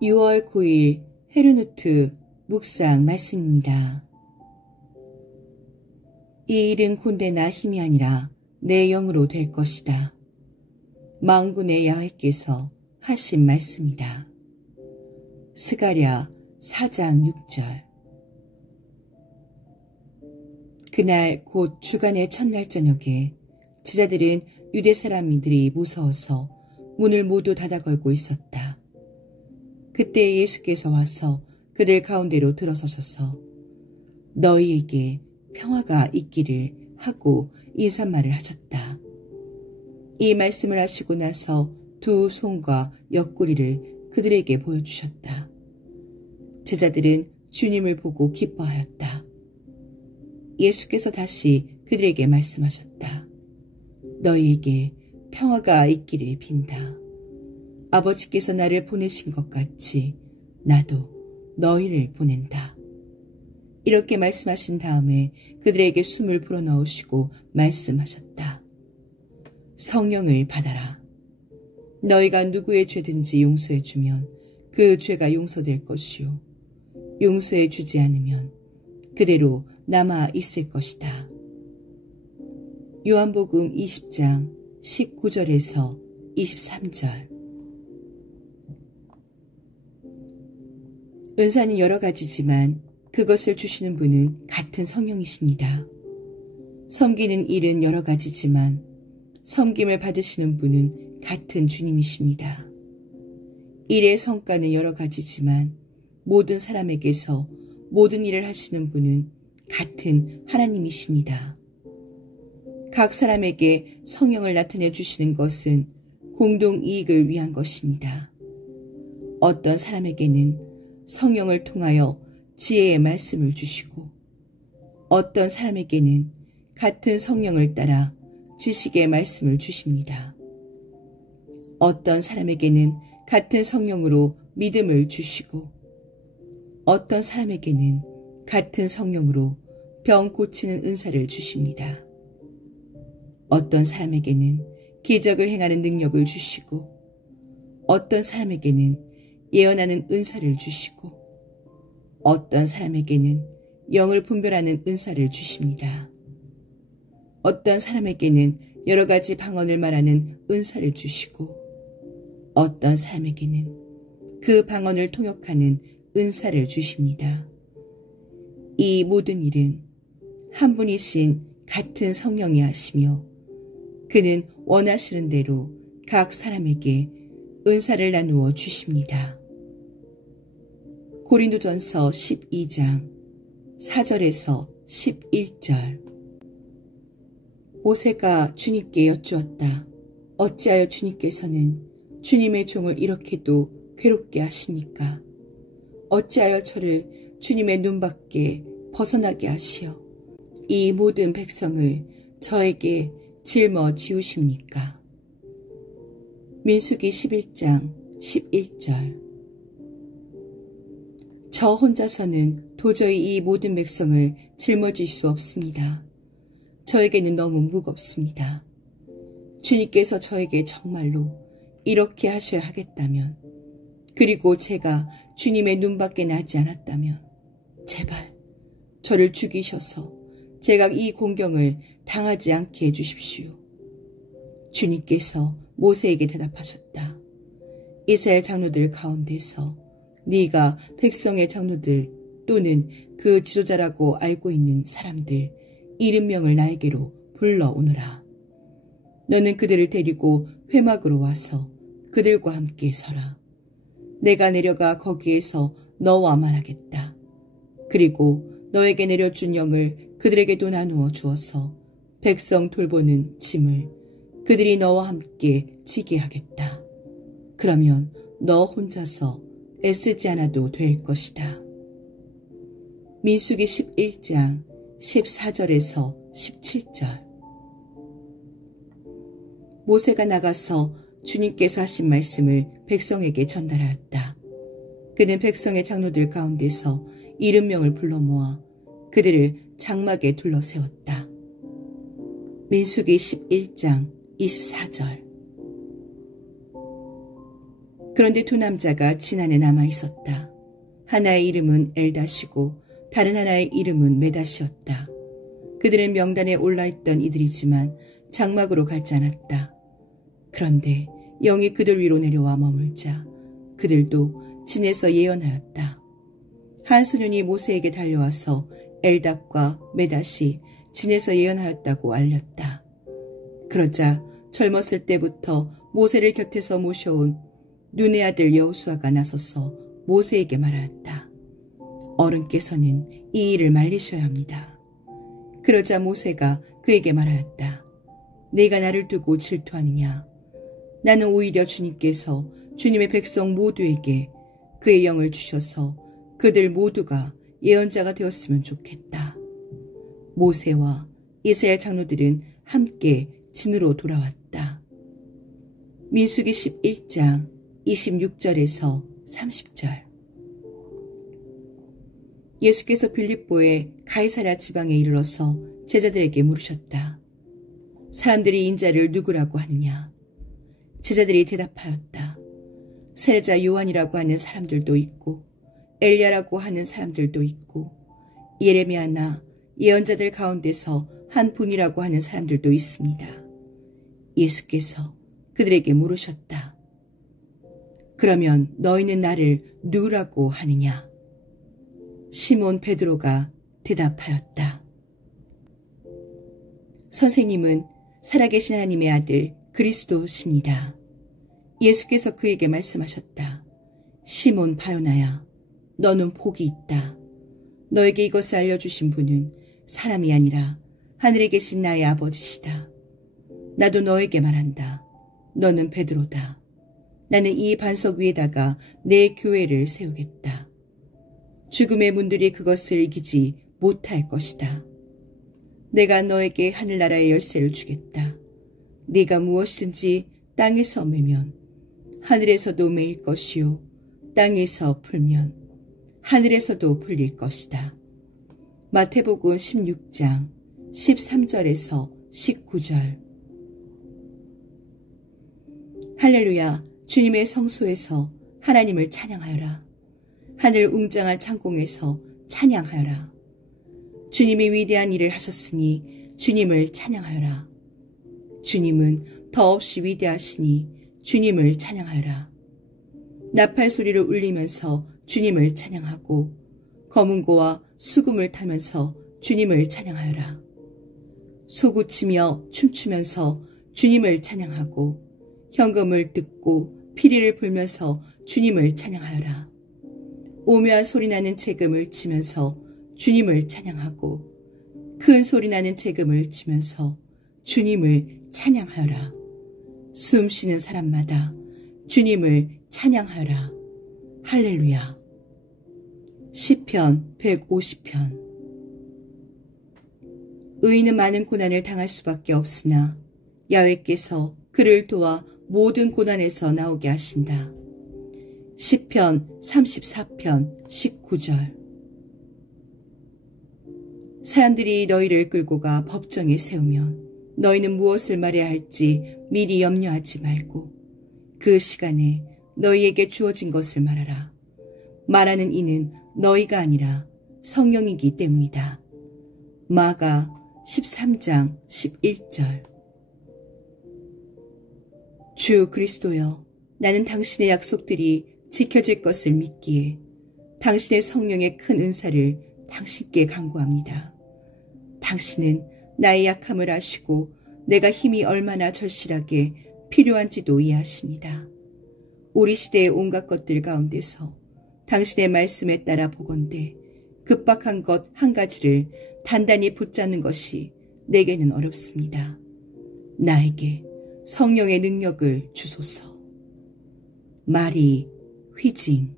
6월 9일 헤르누트 묵상 말씀입니다. 이 일은 군대나 힘이 아니라 내 영으로 될 것이다. 만군의 야훼께서 하신 말씀이다. 스가랴 4장 6절. 그날 곧 주간의 첫날 저녁에 제자들은 유대 사람들이 무서워서 문을 모두 닫아 걸고 있었다. 그때 예수께서 와서 그들 가운데로 들어서셔서 너희에게 평화가 있기를 하고 인사말을 하셨다. 이 말씀을 하시고 나서 두 손과 옆구리를 그들에게 보여주셨다. 제자들은 주님을 보고 기뻐하였다. 예수께서 다시 그들에게 말씀하셨다. 너희에게 평화가 있기를 빈다. 아버지께서 나를 보내신 것 같이 나도 너희를 보낸다. 이렇게 말씀하신 다음에 그들에게 숨을 불어넣으시고 말씀하셨다. 성령을 받아라. 너희가 누구의 죄든지 용서해주면 그 죄가 용서될 것이요 용서해주지 않으면 그대로 남아 있을 것이다. 요한복음 20장 19절에서 23절. 은사는 여러 가지지만 그것을 주시는 분은 같은 성령이십니다. 섬기는 일은 여러 가지지만 섬김을 받으시는 분은 같은 주님이십니다. 일의 성과는 여러 가지지만 모든 사람에게서 모든 일을 하시는 분은 같은 하나님이십니다. 각 사람에게 성령을 나타내 주시는 것은 공동 이익을 위한 것입니다. 어떤 사람에게는 성령을 통하여 지혜의 말씀을 주시고 어떤 사람에게는 같은 성령을 따라 지식의 말씀을 주십니다. 어떤 사람에게는 같은 성령으로 믿음을 주시고 어떤 사람에게는 같은 성령으로 병 고치는 은사를 주십니다. 어떤 사람에게는 기적을 행하는 능력을 주시고 어떤 사람에게는 예언하는 은사를 주시고 어떤 사람에게는 영을 분별하는 은사를 주십니다. 어떤 사람에게는 여러 가지 방언을 말하는 은사를 주시고 어떤 사람에게는 그 방언을 통역하는 은사를 주십니다. 이 모든 일은 한 분이신 같은 성령이 하시며 그는 원하시는 대로 각 사람에게 은사를 나누어 주십니다. 고린도전서 12장 4절에서 11절. 모세가 주님께 여쭈었다. 어찌하여 주님께서는 주님의 종을 이렇게도 괴롭게 하십니까? 어찌하여 저를 주님의 눈밖에 벗어나게 하시어 이 모든 백성을 저에게 짊어지우십니까? 민수기 11장 11절. 저 혼자서는 도저히 이 모든 백성을 짊어질 수 없습니다. 저에게는 너무 무겁습니다. 주님께서 저에게 정말로 이렇게 하셔야 하겠다면, 그리고 제가 주님의 눈밖에 나지 않았다면 제발 저를 죽이셔서 제가 이 공경을 당하지 않게 해주십시오. 주님께서 모세에게 대답하셨다. 이스라엘 장로들 가운데서 네가 백성의 장로들 또는 그 지도자라고 알고 있는 사람들 이름명을 나에게로 불러오너라. 너는 그들을 데리고 회막으로 와서 그들과 함께 서라. 내가 내려가 거기에서 너와 말하겠다. 그리고 너에게 내려준 영을 그들에게도 나누어 주어서 백성 돌보는 짐을 그들이 너와 함께 지게 하겠다. 그러면 너 혼자서 애쓰지 않아도 될 것이다. 민수기 11장 14절에서 17절. 모세가 나가서 주님께서 하신 말씀을 백성에게 전달하였다. 그는 백성의 장로들 가운데서 이름명을 불러 모아 그들을 장막에 둘러세웠다. 민수기 11장 24절. 그런데 두 남자가 진 안에 남아 있었다. 하나의 이름은 엘닷이고 다른 하나의 이름은 메닷이었다. 그들은 명단에 올라있던 이들이지만 장막으로 가지 않았다. 그런데 영이 그들 위로 내려와 머물자 그들도 진에서 예언하였다. 한 소년이 모세에게 달려와서 엘닷과 메닷이 진에서 예언하였다고 알렸다. 그러자 젊었을 때부터 모세를 곁에서 모셔온 눈의 아들 여호수아가 나서서 모세에게 말하였다. 어른께서는 이 일을 말리셔야 합니다. 그러자 모세가 그에게 말하였다. 네가 나를 두고 질투하느냐? 나는 오히려 주님께서 주님의 백성 모두에게 그의 영을 주셔서 그들 모두가 예언자가 되었으면 좋겠다. 모세와 이스라엘 장로들은 함께 진으로 돌아왔다. 민수기 11장 26절에서 30절. 예수께서 빌립보의 가이사랴 지방에 이르러서 제자들에게 물으셨다. 사람들이 인자를 누구라고 하느냐? 제자들이 대답하였다. 세례자 요한이라고 하는 사람들도 있고 엘리야라고 하는 사람들도 있고 예레미야나 예언자들 가운데서 한 분이라고 하는 사람들도 있습니다. 예수께서 그들에게 물으셨다. 그러면 너희는 나를 누구라고 하느냐? 시몬 베드로가 대답하였다. 선생님은 살아계신 하나님의 아들 그리스도십니다. 예수께서 그에게 말씀하셨다. 시몬 바요나야, 너는 복이 있다. 너에게 이것을 알려주신 분은 사람이 아니라 하늘에 계신 나의 아버지시다. 나도 너에게 말한다. 너는 베드로다. 나는 이 반석 위에다가 내 교회를 세우겠다. 죽음의 문들이 그것을 이기지 못할 것이다. 내가 너에게 하늘나라의 열쇠를 주겠다. 네가 무엇이든지 땅에서 매면 하늘에서도 매일 것이요 땅에서 풀면 하늘에서도 풀릴 것이다. 마태복음 16장 13절에서 19절. 할렐루야, 주님의 성소에서 하나님을 찬양하여라. 하늘 웅장한 창공에서 찬양하여라. 주님이 위대한 일을 하셨으니 주님을 찬양하여라. 주님은 더없이 위대하시니 주님을 찬양하여라. 나팔 소리를 울리면서 주님을 찬양하고 검은고와 수금을 타면서 주님을 찬양하여라. 소구치며 춤추면서 주님을 찬양하고 현금을 뜯고 피리를 불면서 주님을 찬양하여라. 오묘한 소리나는 재금을 치면서 주님을 찬양하고 큰 소리나는 재금을 치면서 주님을 찬양하여라. 숨 쉬는 사람마다 주님을 찬양하여라. 할렐루야. 시편 150편. 의인은 많은 고난을 당할 수밖에 없으나 야훼께서 그를 도와 모든 고난에서 나오게 하신다. 시편 34편 19절. 사람들이 너희를 끌고 가 법정에 세우면 너희는 무엇을 말해야 할지 미리 염려하지 말고 그 시간에 너희에게 주어진 것을 말하라. 말하는 이는 너희가 아니라 성령이기 때문이다. 마가 13장 11절. 주 그리스도여, 나는 당신의 약속들이 지켜질 것을 믿기에 당신의 성령의 큰 은사를 당신께 간구합니다. 당신은 나의 약함을 아시고 내가 힘이 얼마나 절실하게 필요한지도 이해하십니다. 우리 시대의 온갖 것들 가운데서 당신의 말씀에 따라 보건대 급박한 것 한 가지를 단단히 붙잡는 것이 내게는 어렵습니다. 나에게 성령의 능력을 주소서. 마리 휘징.